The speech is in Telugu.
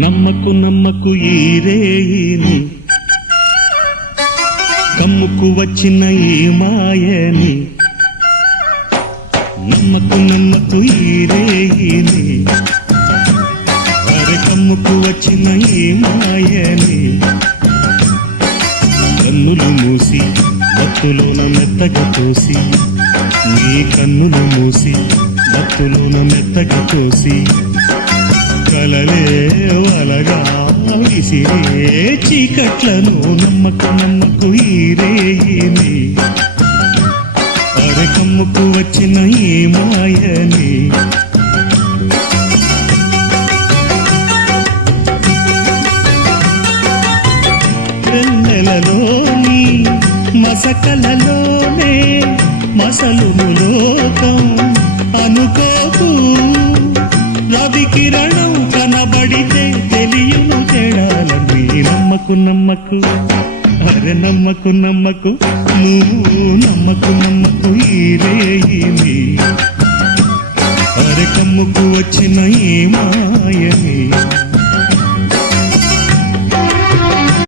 నమ్మకు నమ్మకు ఈ రేయిని, కమ్ముకు వచ్చిన ఈ మాయని. నమ్మకు నమ్మకు ఈ రేయిని, అరే కమ్ముకు వచ్చిన ఈ మాయని. కన్నులు మూసి మత్తులోన మెత్తగా తోసి, నీ కన్నులు మూసి మత్తులోన మెత్తగా తోసి, కలలే వలగా విసిరే చీకట్లను. నమ్మకు నమ్మకు ఈ రేయిని, అరే కమ్ముకు వచ్చిన ఈ మాయని. వెన్నెలలోని మసకలలోనే మసలుము లోకం అనుకోకు. రవి కిరణం కనబడితే తెలియను తేడాలని. నమ్మకు నమ్మకు అరే నమ్మకు నమ్మకు, నువ్వు నమ్మకు నమ్మకు ఈ రేయిని, అరే కమ్ముకు వచ్చిన ఈ మాయని.